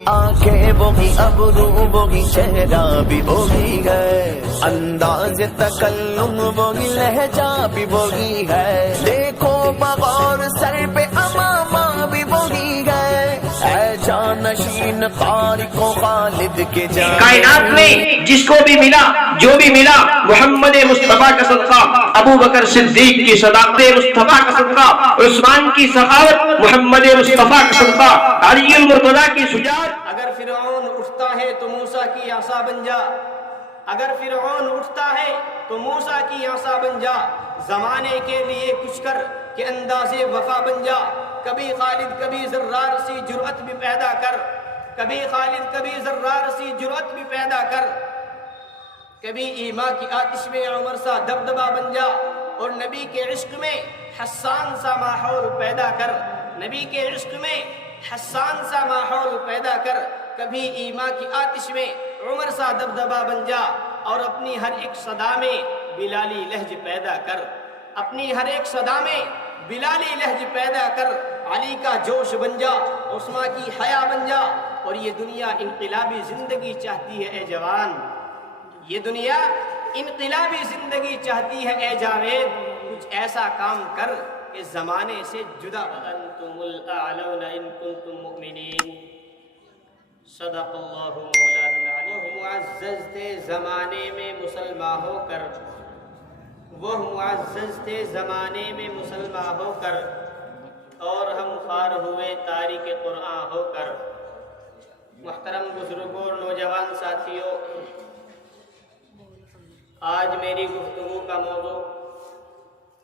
آنکھیں بوگی ابرو بوگی چہرہ بھی بوگی ہے، انداز تکلم بوگی لہجہ بھی بوگی ہے، دیکھو بغور سر پہ امامہ بھی بوگی ہے، اے جانشین قاری کو خالد کے جان کائنات میں جس کو بھی ملا جو بھی ملا محمد مصطفیٰ کا صدقہ، ابو بکر صدیق کی صداقت مصطفیٰ کا صدقہ، عثمان کی سخاوت محمد مصطفیٰ کا صدقہ، علی المرتضیٰ کی شجاعت۔ اگر فرعون اٹھتا ہے تو موسیٰ کی عصا بن جا، اگر فرعون اٹھتا ہے تو موسیٰ کی عصا بن جا، زمانے کے لیے کچھ کر کہ انداز وفا بن جا، کبھی خالد کبھی زرار سی جرأت بھی پیدا کر، کبھی خالد کبھی زرار سی جرأت بھی پیدا کر، کبھی ایما کی آتش میں عمر سا دبدبا بن جا، اور نبی کے عشق میں حسان سا ماحول پیدا کر، نبی کے عشق میں حسان سا ماحول پیدا کر، کبھی ایما کی آتش میں عمر سا دبدبا بن جا، اور اپنی ہر ایک صدا میں بلالی لہج پیدا کر، اپنی ہر ایک صدا میں بلالی لہج پیدا کر، علی کا جوش بن جا، عثمان کی حیا بن جا، اور یہ دنیا انقلابی زندگی چاہتی ہے اے جوان، یہ دنیا انقلابی زندگی چاہتی ہے اے جاوید، کچھ ایسا کام کر کہ زمانے سے جدا انتم الاعلون ان کنتم مؤمنین۔ صدق اللہ مولانا العلی۔ وہ معزز تھے زمانے میں مسلمان ہو کر، وہ معزز تھے زمانے میں مسلمان ہو کر، اور ہم خوار ہوئے تارک قرآن ہو کر۔ محترم بزرگوں اور نوجوان ساتھیوں، آج میری گفتگو کا موضوع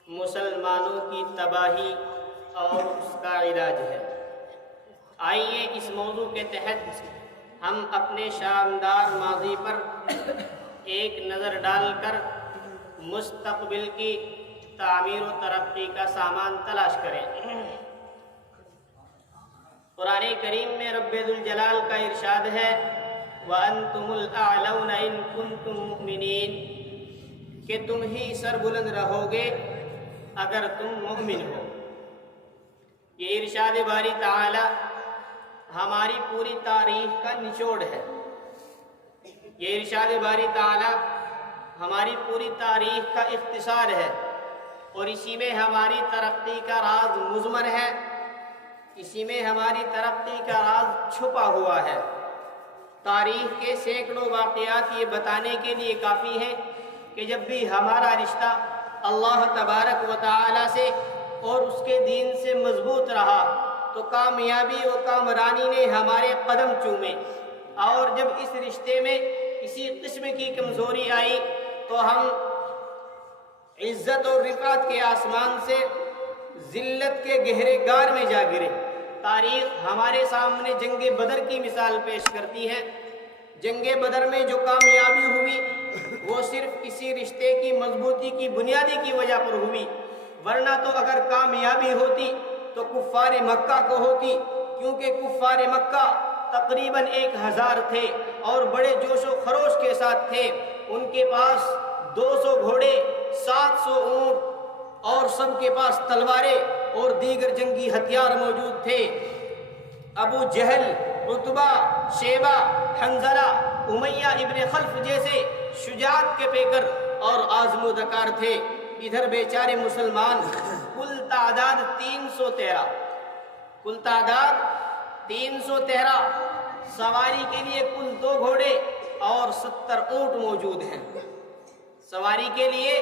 مسلمانوں کی تباہی اور اس کا علاج ہے۔ آئیے اس موضوع کے تحت ہم اپنے شاندار ماضی پر ایک نظر ڈال کر مستقبل کی تعمیر و ترقی کا سامان تلاش کریں۔ قرآن کریم میں رب ذوالجلال کا ارشاد ہے وَأَنْتُمُ الْأَعْلَوْنَ إِن كُنتُم مُؤْمِنِينَ، کہ تم ہی سر بلند رہو گے اگر تم مومن ہو۔ یہ ارشاد باری تعالی ہماری پوری تاریخ کا نچوڑ ہے، یہ ارشاد باری تعالی ہماری پوری تاریخ کا اختصار ہے، اور اسی میں ہماری ترقی کا راز مضمر ہے، اسی میں ہماری ترقی کا راز چھپا ہوا ہے۔ تاریخ کے سینکڑوں واقعات یہ بتانے کے لیے کافی ہیں کہ جب بھی ہمارا رشتہ اللہ تبارک و تعالی سے اور اس کے دین سے مضبوط رہا تو کامیابی و کامرانی نے ہمارے قدم چومے، اور جب اس رشتے میں کسی قسم کی کمزوری آئی تو ہم عزت اور رفعت کے آسمان سے ذلت کے گہرے گار میں جا گرے۔ تاریخ ہمارے سامنے جنگ بدر کی مثال پیش کرتی ہے۔ جنگ بدر میں جو کامیابی ہوئی وہ صرف اسی رشتے کی مضبوطی کی بنیادی کی وجہ پر ہوئی، ورنہ تو اگر کامیابی ہوتی تو کفار مکہ کو ہوتی، کیونکہ کفار مکہ تقریباً 1000 تھے اور بڑے جوش و خروش کے ساتھ تھے۔ ان کے پاس 200 گھوڑے، 700 اونٹ، اور سب کے پاس تلواریں اور دیگر جنگی ہتھیار موجود تھے۔ ابو جہل، عتبہ، شیبہ، حنظلہ، امیہ ابن خلف جیسے شجاعت کے پیکر اور آزمودکار تھے۔ ادھر بیچارے مسلمان کل تعداد 313، کل تعداد 313، سواری کے لیے کل 2 گھوڑے اور 70 اونٹ موجود ہیں۔ سواری کے لیے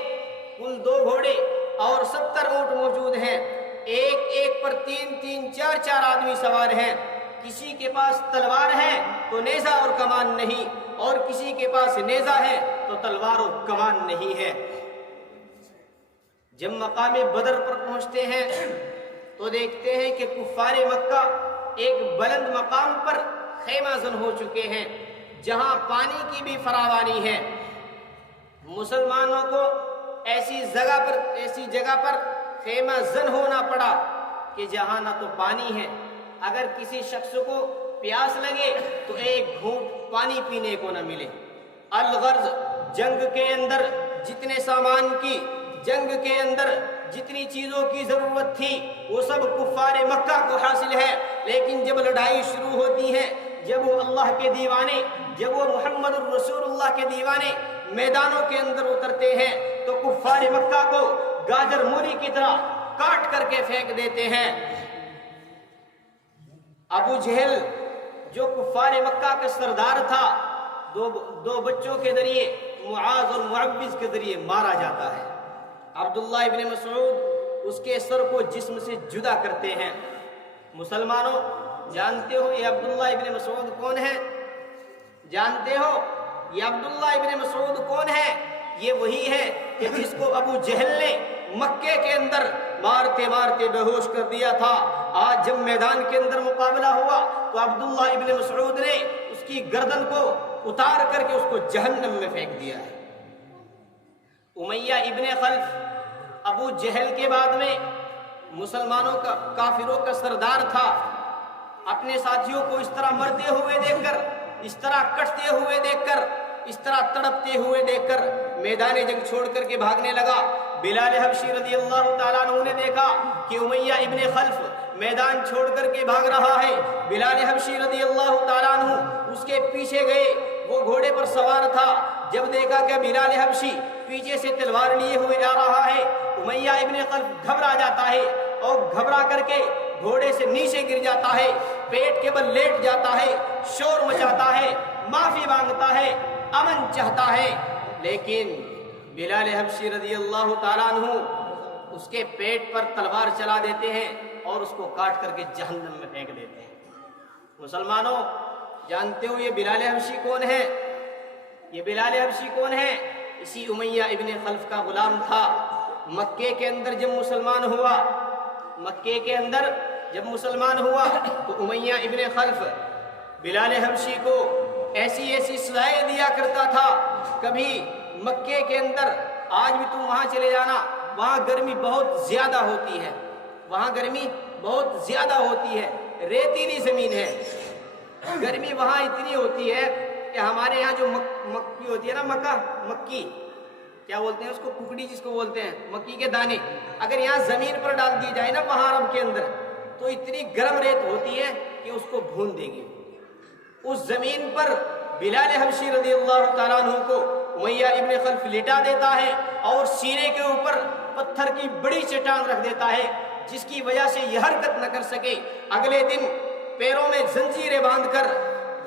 کل 2 گھوڑے اور 70 اونٹ موجود ہیں، ایک پر 3 4 آدمی سوار ہیں۔ کسی کے پاس تلوار ہے تو نیزہ اور کمان نہیں، اور کسی کے پاس نیزہ ہے تو تلوار اور کمان نہیں ہے۔ جب مقام بدر پر پہنچتے ہیں تو دیکھتے ہیں کہ کفار مکہ ایک بلند مقام پر خیمہ زن ہو چکے ہیں جہاں پانی کی بھی فراوانی ہے۔ مسلمانوں کو ایسی جگہ پر خیمہ زن ہونا پڑا کہ جہاں نہ تو پانی ہے، اگر کسی شخص کو پیاس لگے تو ایک گھونٹ پانی پینے کو نہ ملے۔ الغرض جنگ کے اندر جتنے سامان کی، جنگ کے اندر جتنی چیزوں کی ضرورت تھی وہ سب کفار مکہ کو حاصل ہے، لیکن جب لڑائی شروع ہوتی ہے، جب اللہ کے دیوانے، جب وہ محمد الرسول اللہ کے دیوانے میدانوں کے اندر اترتے ہیں تو کفار مکہ کو گاجر مولی کی طرح کاٹ کر کے پھینک دیتے ہیں۔ ابو جہل جو کفار مکہ کا سردار تھا، دو بچوں کے ذریعے، معاذ اور معوذ کے ذریعے مارا جاتا ہے۔ عبداللہ ابن مسعود اس کے سر کو جسم سے جدا کرتے ہیں۔ مسلمانوں، جانتے ہو یہ عبداللہ ابن مسعود کون ہے؟ جانتے ہو یہ عبداللہ ابن مسعود کون ہے؟ یہ وہی ہے کہ جس کو ابو جہل نے مکے کے اندر مارتے مارتے بے ہوش کر دیا تھا۔ آج جب میدان کے اندر مقابلہ ہوا تو عبداللہ ابن مسعود نے اس کی گردن کو اتار کر کے اس کو جہنم میں پھینک دیا ہے۔ امیہ ابن خلف ابو جہل کے بعد میں مسلمانوں کا، کافروں کا سردار تھا۔ اپنے ساتھیوں کو اس طرح مرتے ہوئے دیکھ کر، اس طرح کٹتے ہوئے دیکھ کر، اس طرح تڑپتے ہوئے دیکھ کر میدان جنگ چھوڑ کر کے بھاگنے لگا۔ بلال حبشی رضی اللہ تعالیٰ عنہ نے دیکھا کہ امیہ ابن خلف میدان چھوڑ کر کے بھاگ رہا ہے۔ بلال حبشی رضی اللہ تعالیٰ عنہ اس کے پیچھے گئے، وہ گھوڑے پر سوار تھا۔ جب دیکھا کہ بلال حبشی پیچھے سے تلوار لیے ہوئے آ رہا ہے، امیہ ابن خلف گھبرا جاتا ہے اور گھبرا کر کے گھوڑے سے نیچے گر جاتا ہے، پیٹ کے بل لیٹ جاتا ہے، شور مچاتا ہے، معافی مانگتا ہے، امن چاہتا ہے۔ لیکن بلال حبشی رضی اللہ تعالیٰ عنہ اس کے پیٹ پر تلوار چلا دیتے ہیں اور اس کو کاٹ کر کے جہنم میں پھینک دیتے ہیں۔ مسلمانوں، جانتے ہو یہ بلال حبشی کون ہے؟ یہ بلال حبشی کون ہے؟ اسی امیہ ابن خلف کا غلام تھا۔ مکے کے اندر جب مسلمان ہوا، مکے کے اندر جب مسلمان ہوا تو امیہ ابن خلف بلال حبشی کو ایسی ایسی سزائیں دیا کرتا تھا۔ کبھی مکے کے اندر، آج بھی تم وہاں چلے جانا، وہاں گرمی بہت زیادہ ہوتی ہے، وہاں گرمی بہت زیادہ ہوتی ہے، ریتیلی زمین ہے، گرمی وہاں اتنی ہوتی ہے کہ ہمارے یہاں جو مکی ہوتی ہے نا، مکی کیا بولتے ہیں اس کو، ککڑی جس کو بولتے ہیں، مکی کے دانے، اگر یہاں زمین پر ڈال دی جائے نا وہاں عرب کے اندر، تو اتنی گرم ریت ہوتی ہے کہ اس کو بھون دے گی۔ اس زمین پر بلال حبشی رضی اللہ تعالیٰ عنہ کو امیہ ابن خلف لٹا دیتا ہے اور سینے کے اوپر پتھر کی بڑی چٹان رکھ دیتا ہے، جس کی وجہ سے یہ حرکت نہ کر سکے۔ اگلے دن پیروں میں زنجیریں باندھ کر،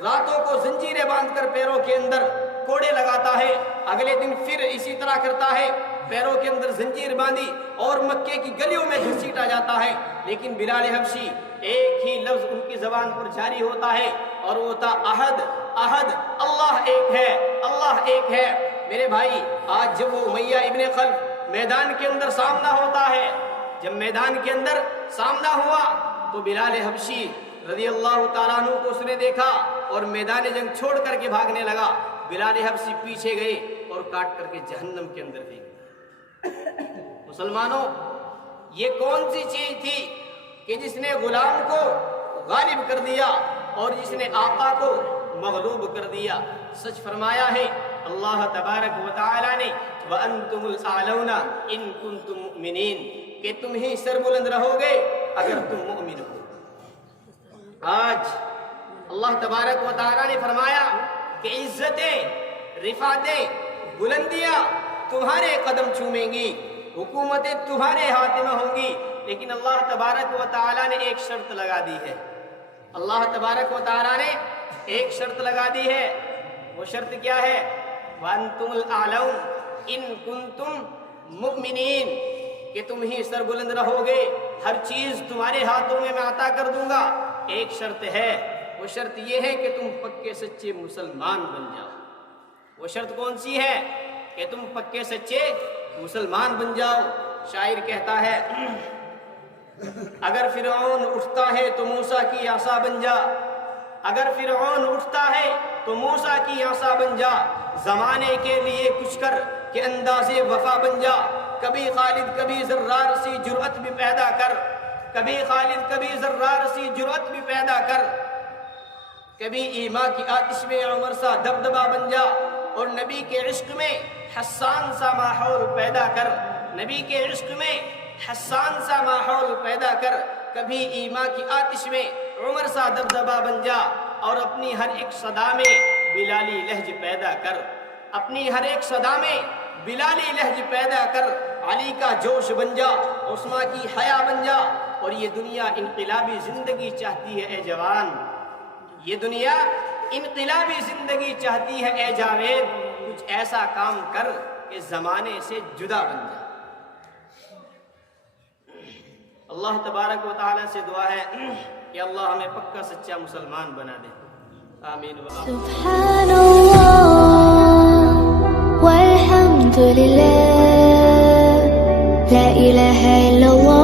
راتوں کو زنجیریں باندھ کر پیروں کے اندر کوڑے لگاتا ہے۔ اگلے دن پھر اسی طرح کرتا ہے، پیروں کے اندر زنجیر باندھی اور مکے کی گلیوں میں گھسیٹا جاتا ہے۔ لیکن بلال حبشی ایک ہی لفظ ان کی زبان پر جاری ہوتا ہے اور وہ تھا احد احد، اللہ ایک ہے، اللہ ایک ہے۔ میرے بھائی، آج جب وہ امیہ ابن خلف میدان کے اندر سامنا ہوتا ہے، جب میدان کے اندر سامنا ہوا تو بلال حبشی رضی اللہ تعالیٰ عنہ کو اس نے دیکھا اور میدان جنگ چھوڑ کر کے بھاگنے لگا۔ بلال حبشی پیچھے گئے اور کاٹ کر کے جہنم کے اندر پھینک۔ مسلمانوں، یہ کون سی چیز تھی کہ جس نے غلام کو غالب کر دیا اور جس نے آقا کو مغلوب کر دیا؟ سچ فرمایا ہے اللہ تبارک و تعالی نے، وَأَنْتُمُ الْأَعْلَوْنَ إِن كُنتُم مُؤْمِنِينَ، کہ تم ہی سربلند رہو گے اگر تم مؤمن ہو۔ آج اللہ تبارک و تعالی نے فرمایا کہ عزتیں، رفعتیں، بلندیاں تمہارے قدم چومیں گی، حکومتیں تمہارے ہاتھ میں ہوں گی، لیکن اللہ تبارک و تعالی نے ایک شرط لگا دی ہے۔ اللہ تبارک و تعالی نے ایک شرط لگا دی ہے۔ وہ شرط کیا ہے؟ وَأَنْتُمُ الْأَعْلَوْنَ إِن كُنتُم مُؤْمِنِينَ، کہ تم ہی سربلند رہو گے، ہر چیز تمہارے ہاتھوں میں عطا کر دوں گا۔ ایک شرط ہے، وہ شرط یہ ہے کہ تم پکے سچے مسلمان بن جاؤ۔ وہ شرط کون سی ہے؟ کہ تم پکے سچے مسلمان بن جاؤ۔ شاعر کہتا ہے، اگر فرعون اٹھتا ہے تو موسیٰ کی عصا بن جا، اگر فرعون اٹھتا ہے تو موسیٰ کی عصا بن جا، زمانے کے لیے کچھ کر کہ انداز وفا بن جا، کبھی خالد کبھی زرار سی جرأت بھی پیدا کر، کبھی خالد کبھی زرار سی جرأت بھی پیدا کر، کبھی ایما کی آتش میں عمر سا دبدبا بن جا، اور نبی کے عشق میں حسان سا ماحول پیدا کر، نبی کے عشق میں حسان سا ماحول پیدا کر، کبھی ایما کی آتش میں عمر سا دبدبا بن جا۔ اور اپنی ہر ایک صدا میں بلالی لہج پیدا کر، اپنی ہر ایک صدا میں بلالی لہج پیدا کر، علی کا جوش بن جا، عثمان کی حیا بن جا، اور یہ دنیا انقلابی زندگی چاہتی ہے اے جوان، یہ دنیا انقلابی زندگی چاہتی ہے اے جاوید، کچھ ایسا کام کر کہ زمانے سے جدا بن جا۔ اللہ تبارک و تعالیٰ سے دعا ہے کہ اللہ ہمیں پکا سچا مسلمان بنا دے، آمین۔ سبحان اللہ والحمد للہ لا الہ الا اللہ